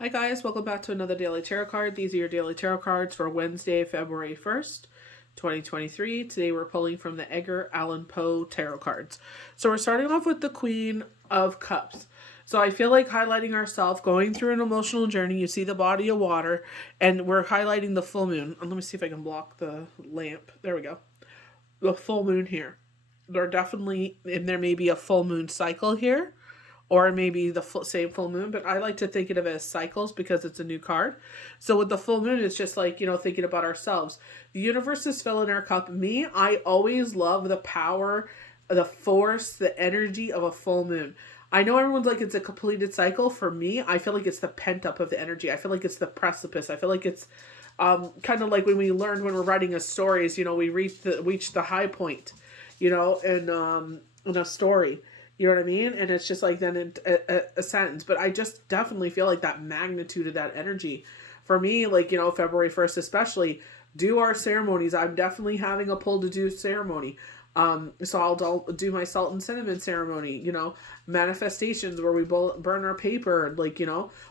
Hi guys, welcome back to another Daily Tarot card. These are your Daily Tarot cards for Wednesday, February 1st, 2023. Today we're pulling from the Edgar Allan Poe Tarot cards. So we're starting off with the Queen of Cups. So I feel like highlighting ourselves, going through an emotional journey. You see the body of water, and we're highlighting the full moon. And let me see if I can block the lamp. There we go. The full moon here. And there may be a full moon cycle here, or maybe the same full moon, but I like to think of it as cycles because it's a new card. So with the full moon, it's just like, thinking about ourselves. The universe is filling our cup. I always love the power, the force, the energy of a full moon. I know everyone's like it's a completed cycle. For me, I feel like it's the pent up of the energy. I feel like it's the precipice. I feel like it's kind of like when we learned when we're writing a stories, we reach the high point, in a story. You know what I mean? And it's just like then in a sentence. But I just definitely feel like that magnitude of that energy. For me, like, February 1st especially, do our ceremonies. I'm definitely having a pull to do ceremony. So I'll do my salt and cinnamon ceremony, manifestations where we burn our paper,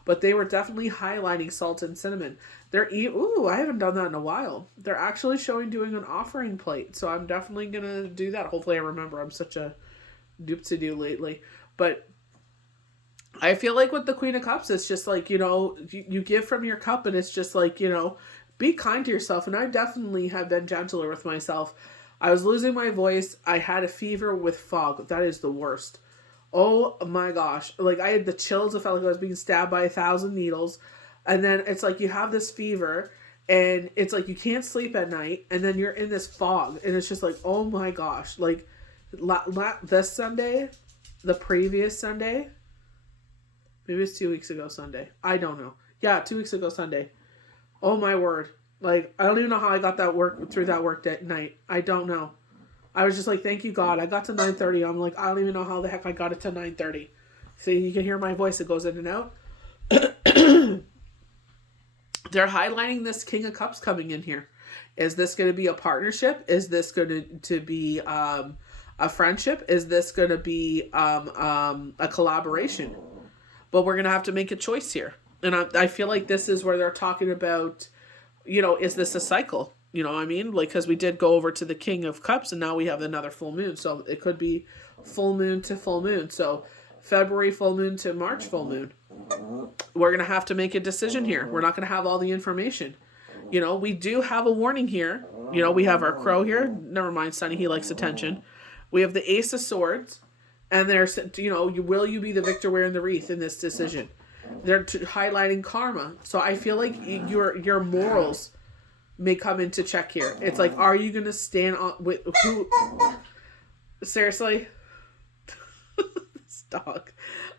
but they were definitely highlighting salt and cinnamon. I haven't done that in a while. They're actually showing doing an offering plate. So I'm definitely going to do that. Hopefully I remember. I'm such a doop-to-do lately. But I feel like with the Queen of Cups, it's just like, you give from your cup, and it's just like, be kind to yourself. And I definitely have been gentler with myself. I was losing my voice. I had a fever with fog. That is the worst. Oh my gosh. Like, I had the chills. I felt like I was being stabbed by 1,000 needles. And then it's like you have this fever, and it's like you can't sleep at night, and then you're in this fog, and it's just like, oh my gosh. Like, this Sunday, the previous Sunday, maybe it's 2 weeks ago Sunday. I don't know. Yeah, 2 weeks ago Sunday. Oh my word. Like, I don't even know how I got through that work night. I don't know. I was just like, thank you, God. I got to 9:30. I'm like, I don't even know how the heck I got it to 9:30. See, you can hear my voice. It goes in and out. They're highlighting this King of Cups coming in here. Is this going to be a partnership? Is this going to be a friendship? Is this going to be a collaboration? But we're going to have to make a choice here. And I feel like this is where they're talking about, is this a cycle? You know what I mean? Like, because we did go over to the King of Cups, and now we have another full moon. So it could be full moon to full moon. So February full moon to March full moon. We're going to have to make a decision here. We're not going to have all the information. We do have a warning here. We have our crow here. Never mind, Sonny, he likes attention. We have the Ace of Swords. And there's, will you be the victor wearing the wreath in this decision? They're highlighting karma. So I feel like your morals may come into check here. It's like, are you going to stand on with who? Seriously? This dog.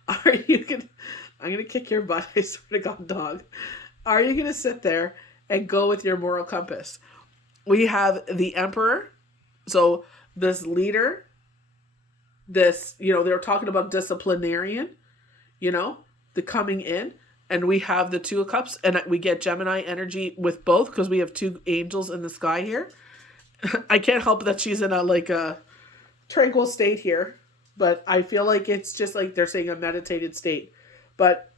Are you going to... I'm going to kick your butt, I swear to God, dog. Are you going to sit there and go with your moral compass? We have the Emperor. So this leader, this, they're talking about disciplinarian, the coming in. And we have the Two of Cups, and we get Gemini energy with both because we have two angels in the sky here. I can't help that she's in a tranquil state here, but I feel like it's just like they're saying a meditated state. But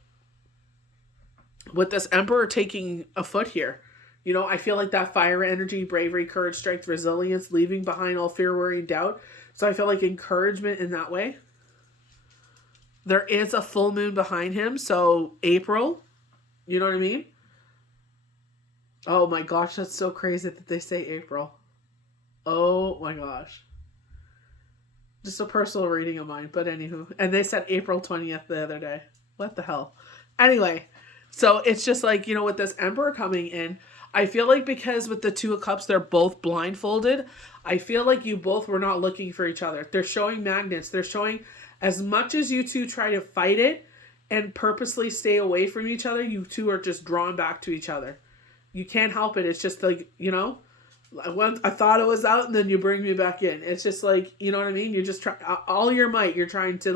with this Emperor taking a foot here, I feel like that fire energy, bravery, courage, strength, resilience, leaving behind all fear, worry, and doubt. So I feel like encouragement in that way. There is a full moon behind him, so April, you know what I mean? Oh my gosh, that's so crazy that they say April. Oh my gosh. Just a personal reading of mine, but anywho. And they said April 20th the other day. What the hell? Anyway, so it's just like, with this Emperor coming in, I feel like because with the Two of Cups, they're both blindfolded. I feel like you both were not looking for each other. They're showing magnets. They're showing as much as you two try to fight it and purposely stay away from each other, you two are just drawn back to each other. You can't help it. It's just like, I thought it was out and then you bring me back in. It's just like, you know what I mean? You just try all your might. You're trying to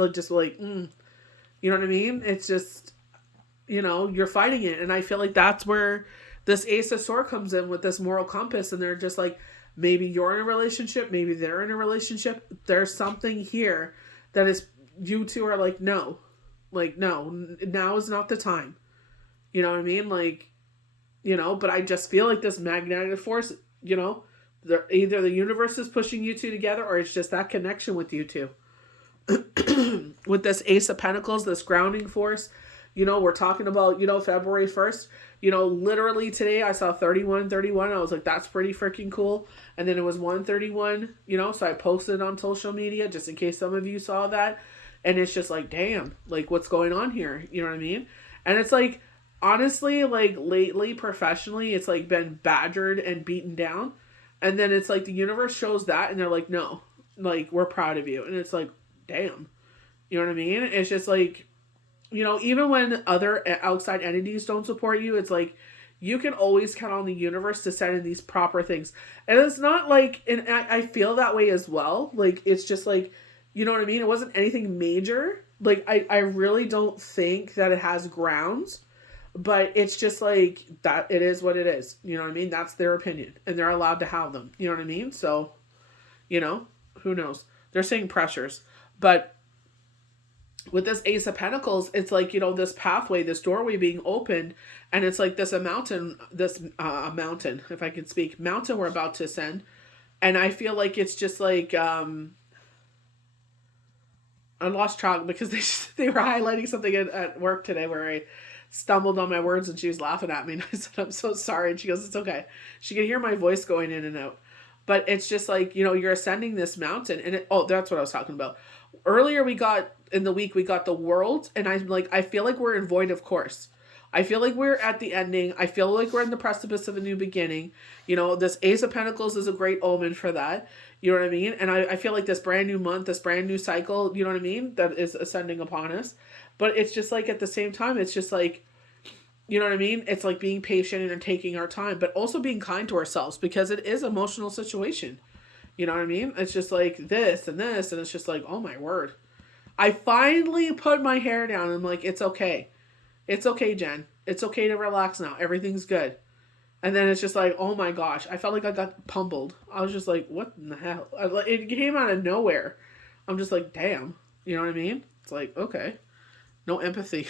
you know what I mean? It's just, you're fighting it. And I feel like that's where this Ace of Swords comes in with this moral compass. And they're just like, maybe you're in a relationship. Maybe they're in a relationship. There's something here that is, you two are like, no. Like, no, now is not the time. You know what I mean? Like, you know, but I just feel like this magnetic force, you know, either the universe is pushing you two together, or it's just that connection with you two. With this Ace of Pentacles, this grounding force, you know, we're talking about, you know, February 1st, you know, literally today I saw 3131. I was like, that's pretty freaking cool. And then it was 131, you know, so I posted on social media just in case some of you saw that. And it's just like, damn, like what's going on here? You know what I mean? And it's like, honestly, like lately, professionally, it's like been badgered and beaten down. And then it's like the universe shows that and they're like, no, like we're proud of you. And it's like, damn. You know what I mean? It's just like, you know, even when other outside entities don't support you, it's like you can always count on the universe to send in these proper things. And it's not like, and I feel that way as well. Like, it's just like, you know what I mean? It wasn't anything major. Like, I really don't think that it has grounds, but it's just like that. It is what it is. You know what I mean? That's their opinion and they're allowed to have them. You know what I mean? So, you know, who knows? They're saying pressures, but with this Ace of Pentacles, it's like, you know, this pathway, this doorway being opened, and it's like this mountain, if I can speak, mountain we're about to ascend. And I feel like it's just like, I lost track because they were highlighting something at work today where I stumbled on my words and she was laughing at me. And I said, I'm so sorry. And she goes, it's okay. She could hear my voice going in and out. But it's just like, you know, you're ascending this mountain. And that's what I was talking about. Earlier in the week, we got the world. And I'm like, I feel like we're in void of course. I feel like we're at the ending. I feel like we're in the precipice of a new beginning. You know, this Ace of Pentacles is a great omen for that. You know what I mean? And I feel like this brand new month, this brand new cycle, you know what I mean? That is ascending upon us. But it's just like at the same time, it's just like, you know what I mean? It's like being patient and taking our time, but also being kind to ourselves because it is an emotional situation. You know what I mean? It's just like this and this, and it's just like, oh my word. I finally put my hair down and I'm like, it's okay. It's okay, Jen. It's okay to relax now. Everything's good. And then it's just like, oh my gosh. I felt like I got pummeled. I was just like, what in the hell? It came out of nowhere. I'm just like, damn. You know what I mean? It's like, okay. No empathy.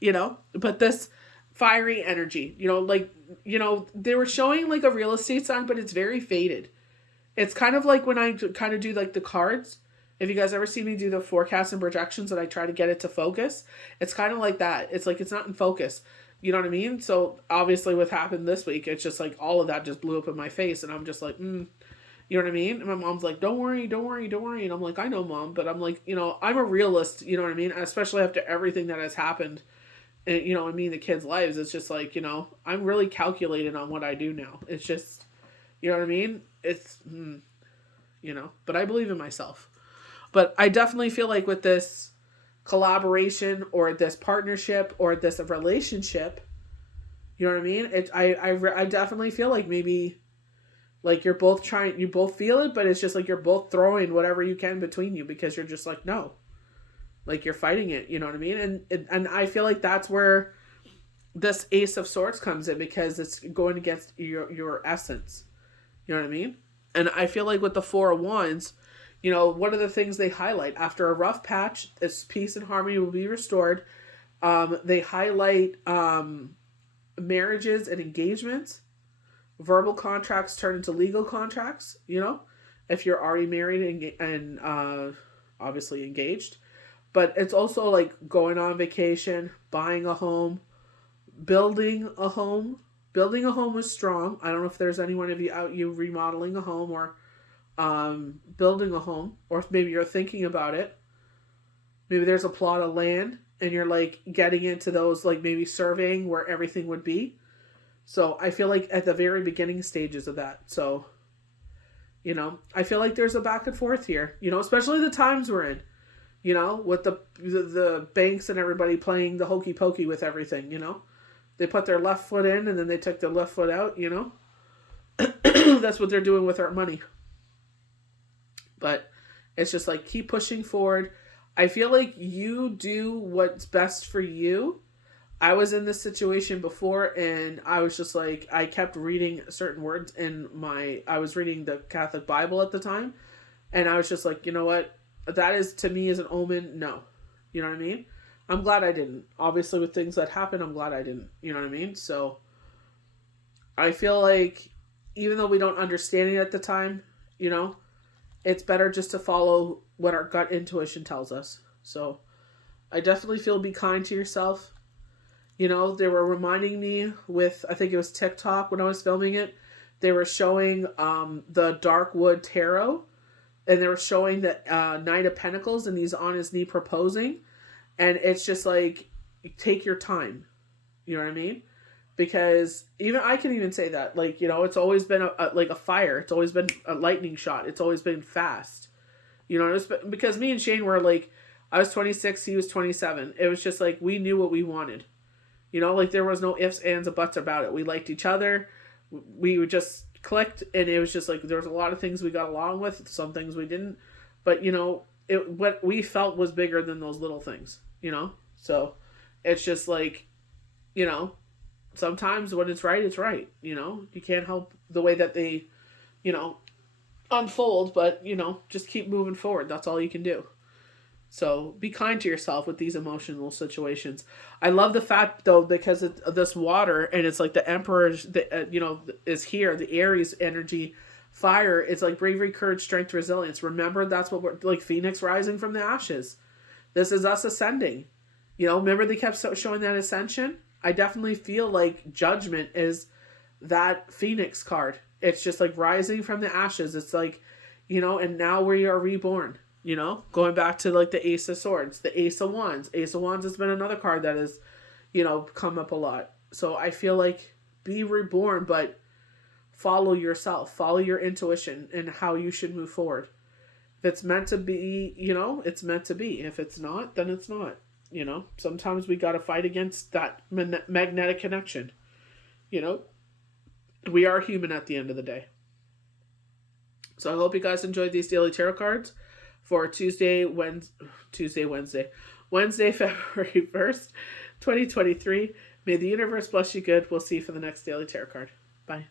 You know? But this fiery energy, you know, like, you know, they were showing like a real estate sign, but it's very faded. It's kind of like when I kind of do like the cards. If you guys ever see me do the forecasts and projections and I try to get it to focus, it's kind of like that. It's like it's not in focus. You know what I mean? So obviously what happened this week, it's just like all of that just blew up in my face and I'm just like, you know what I mean? And my mom's like, don't worry. And I'm like, I know, Mom. But I'm like, you know, I'm a realist, you know what I mean? Especially after everything that has happened, and, you know, I mean, the kids' lives. It's just like, you know, I'm really calculated on what I do now. It's just, you know what I mean? It's, you know, but I believe in myself. But I definitely feel like with this collaboration or this partnership or this relationship, you know what I mean? I definitely feel like maybe like you're both trying, you both feel it, but it's just like you're both throwing whatever you can between you because you're just like, no, like you're fighting it, you know what I mean? And I feel like that's where this Ace of Swords comes in because it's going against your essence. You know what I mean? And I feel like with the Four of Wands, you know, one of the things they highlight after a rough patch, this peace and harmony will be restored. They highlight marriages and engagements. Verbal contracts turn into legal contracts, you know, if you're already married and obviously engaged. But it's also like going on vacation, buying a home, building a home. Building a home is strong. I don't know if there's anyone of you out you remodeling a home or building a home, or if maybe you're thinking about it. Maybe there's a plot of land and you're like getting into those, like maybe surveying where everything would be. So I feel like at the very beginning stages of that. So, you know, I feel like there's a back and forth here, you know, especially the times we're in, you know, with the banks and everybody playing the hokey pokey with everything, you know. They put their left foot in and then they took their left foot out, you know. That's what they're doing with our money. But it's just like, keep pushing forward. I feel like you do what's best for you. I was in this situation before and I was just like, I kept reading certain words I was reading the Catholic Bible at the time. And I was just like, you know what? That is, to me, is an omen. No. You know what I mean? I'm glad I didn't. Obviously, with things that happen, I'm glad I didn't. You know what I mean? So I feel like even though we don't understand it at the time, you know, it's better just to follow what our gut intuition tells us. So I definitely feel be kind to yourself. You know, they were reminding me with, I think it was TikTok when I was filming it, they were showing the Darkwood Tarot, and they were showing the Knight of Pentacles, and he's on his knee proposing. And it's just like, take your time. You know what I mean? Because even I can even say that, like, you know, it's always been like a fire. It's always been a lightning shot. It's always been fast. You know, because me and Shane were like, I was 26, he was 27. It was just like, we knew what we wanted. You know, like there was no ifs, ands, or buts about it. We liked each other. We just clicked, and it was just like, there was a lot of things we got along with, some things we didn't. But, you know, what we felt was bigger than those little things, you know? So it's just like, you know, sometimes when it's right, you know? You can't help the way that they, you know, unfold, but, you know, just keep moving forward. That's all you can do. So be kind to yourself with these emotional situations. I love the fact though, because of this water, and it's like the Emperor, you know, is here. The Aries energy, fire. It's like bravery, courage, strength, resilience. Remember, that's what we're like. Phoenix rising from the ashes. This is us ascending. You know, remember they kept showing that ascension. I definitely feel like Judgment is that Phoenix card. It's just like rising from the ashes. It's like, you know, and now we are reborn. You know, going back to like the Ace of Swords, the Ace of Wands. Ace of Wands has been another card that has, you know, come up a lot. So I feel like be reborn, but follow yourself, follow your intuition and how you should move forward. If it's meant to be, you know, it's meant to be. If it's not, then it's not. You know, sometimes we got to fight against that magnetic connection. You know, we are human at the end of the day. So I hope you guys enjoyed these daily tarot cards for Wednesday, February 1st, 2023. May the universe bless you good. We'll see you for the next daily tarot card. Bye.